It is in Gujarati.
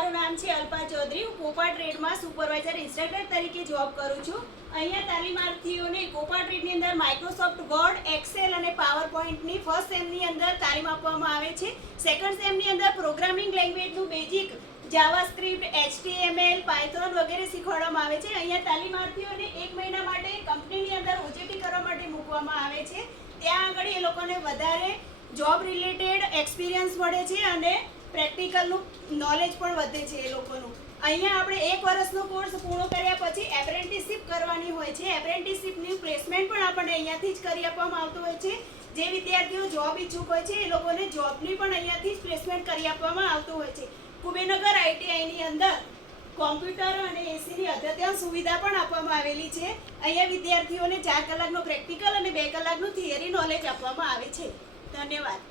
મારું નામ છે અલ્પા ચૌધરી। હું કોપા ટ્રેડમાં સુપરવાઇઝર ઇન્સ્ટ્રક્ટર તરીકે જોબ કરું છું। અહીંયા તાલીમાર્થીઓને કોપા ટ્રેડની અંદર માઇક્રોસોફ્ટ વર્ડ, એક્સેલ અને પાવરપોઈન્ટની ફર્સ્ટ સેમની અંદર તાલીમ આપવામાં આવે છે। સેકન્ડ સેમની અંદર પ્રોગ્રામિંગ લેંગ્વેજનું બેઝિક જાવાસ્ક્રિપ્ટ, HTML, પાયથોન વગેરે શીખવાડવામાં આવે છે। અહીંયા તાલીમાર્થીઓને 1 મહિના માટે કંપનીની અંદર ઓજેટી કરવા માટે મૂકવામાં આવે છે। ત્યાં આગળ એ લોકોને વધારે જોબ રિલેટેડ એક્સપિરિયન્સ મળે છે અને પ્રેક્ટિકલનું નોલેજ પણ વધે છે એ લોકોનું। અહીંયા આપણે 1 વર્ષનો કોર્સ પૂર્ણ કર્યા પછી એપ્રેન્ટિસશીપ કરવાની હોય છે। એપ્રેન્ટિસશીપની પ્લેસમેન્ટ પણ આપણને અહીંયાથી જ કરી આપવામાં આવતું હોય છે। જે વિદ્યાર્થીઓ જોબ ઈચ્છુક હોય છે એ લોકોને જોબની પણ અહીંયાથી જ પ્લેસમેન્ટ કરી આપવામાં આવતું હોય છે। કુબેરનગર ITIની અંદર કોમ્પ્યુટર અને એસીની અદ્યતન સુવિધા પણ આપવામાં આવેલી છે। અહીંયા વિદ્યાર્થીઓને 4 કલાકનો પ્રેક્ટિકલ અને 2 કલાકનું થિયરી નોલેજ આપવામાં આવે છે। ધન્યવાદ।